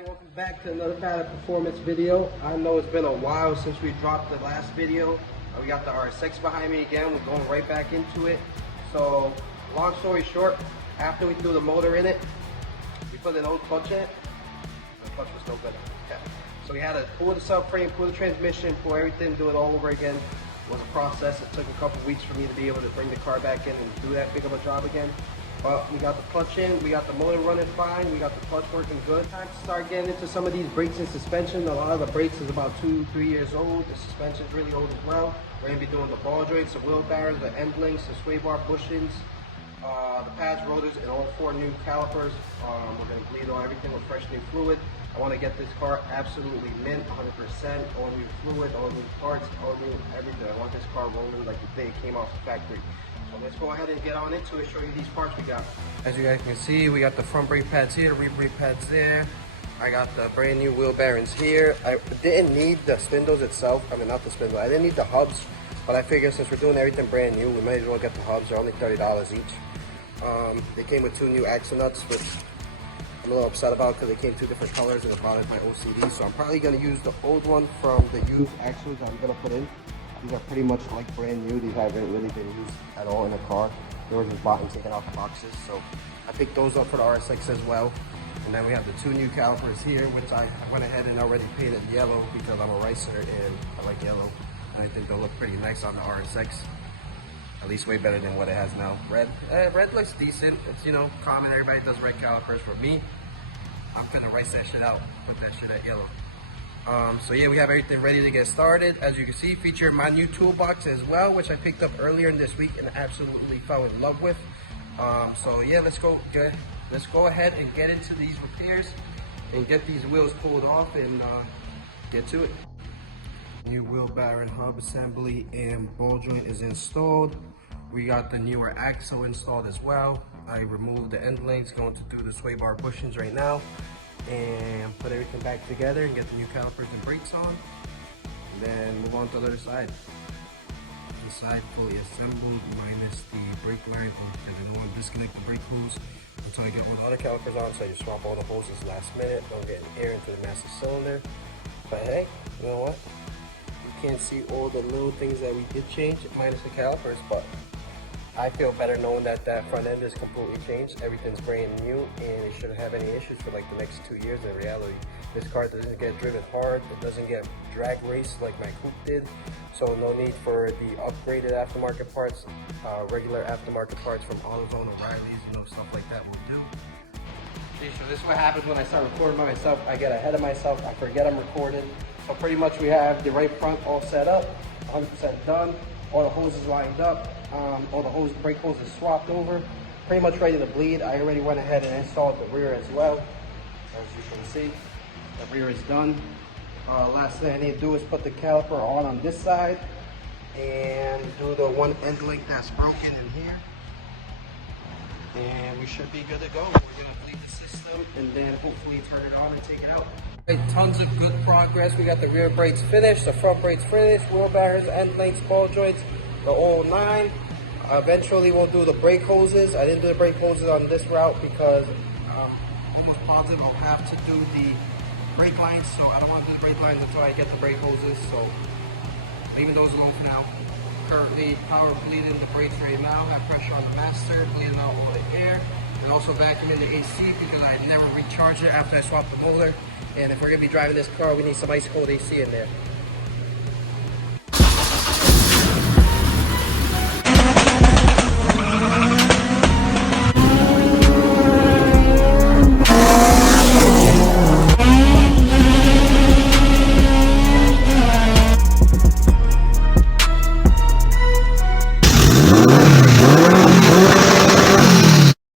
everybody, welcome back to another Pad Performance video. I know it's been a while since we dropped the last video. We got the RSX behind me again. We're going right back into it. So, long story short, after we threw the motor in it, we put an old clutch in it. The clutch was no good. Yeah. So we had to pull the subframe, pull the transmission, pull everything, do it all over again. It was a process. It took a couple weeks for me to be able to bring the car back in and do that big of a job again. But we got the clutch in, we got the motor running fine, we got the clutch working good. Time to start getting into some of these brakes and suspension. A lot of the brakes is about 2-3 years old. The suspension's really old as well. We're gonna be doing the ball joints, the wheel bearings, the end links, the sway bar bushings, the pads, rotors, and all 4 new calipers. We're gonna bleed on everything with fresh new fluid. I want to get this car absolutely mint, 100%, all new fluid, all new parts, all new everything. I want this car rolling like the day it came off the factory. So let's go ahead and get on into it, show you these parts we got. As you guys can see, we got the front brake pads here, the rear brake pads there. I got the brand new wheel bearings here. I didn't need the spindles itself. I mean, not the spindle. I didn't need the hubs, but I figured since we're doing everything brand new, we might as well get the hubs. They're only $30 each. They came with 2 new axle nuts, which I'm a little upset about because they came 2 different colors and it bothers my OCD. So I'm probably going to use the old one from the used axles I'm going to put in. These are pretty much like brand new. These haven't really been used at all in the car. They were just bought and taken out the boxes. So I picked those up for the RSX as well. And then we have the 2 new calipers here, which I went ahead and already painted yellow because I'm a racer and I like yellow. And I think they'll look pretty nice on the RSX. At least way better than what it has now. Red looks decent. It's, you know, common. Everybody does red calipers. For me, I'm gonna race that shit out. Put that shit at yellow. So yeah, we have everything ready to get started. As you can see, featured my new toolbox as well, which I picked up earlier in this week and absolutely fell in love with. So yeah, let's go ahead and get into these repairs and get these wheels pulled off and get to it. New wheel bearing hub assembly and ball joint is installed. We got the newer axle installed as well. I removed the end links, going to do the sway bar bushings right now and put everything back together and get the new calipers and brakes on, and then move on to the other side. The side fully assembled minus the brake line, because I don't want to disconnect the brake hose until I get all the other calipers on, so you swap all the hoses last minute, don't get air into the master cylinder. But hey, you know what? You can't see all the little things that we did change minus the calipers, but I feel better knowing that that front end is completely changed. Everything's brand new and it shouldn't have any issues for like the next 2 years. In reality, this car doesn't get driven hard. It doesn't get drag raced like my coupe did. So no need for the upgraded aftermarket parts. Regular aftermarket parts from AutoZone, O'Reilly's, you know, stuff like that will do. Okay, so this is what happens when I start recording by myself. I get ahead of myself. I forget I'm recording. So pretty much we have the right front all set up, 100% done. All the hoses lined up. All the brake hoses swapped over, pretty much ready to bleed. I already went ahead and installed the rear as well. As you can see, the rear is done. Last thing I need to do is put the caliper on this side and do the one end link that's broken in here. And we should be good to go. We're gonna bleed the system and then hopefully turn it on and take it out. Tons of good progress. We got the rear brakes finished, the front brakes finished, wheel bearings, end links, ball joints, the all 9. Eventually we'll do the brake hoses. I didn't do the brake hoses on this route because I'm almost positive I'll have to do the brake lines, so I don't want to do the brake lines until I get the brake hoses, so leaving those alone for now. Currently power bleeding the brakes right now, have pressure on the master, bleeding out all the air, and also vacuuming the AC because I never recharged it after I swapped the motor. And if we're going to be driving this car, we need some ice cold AC in there.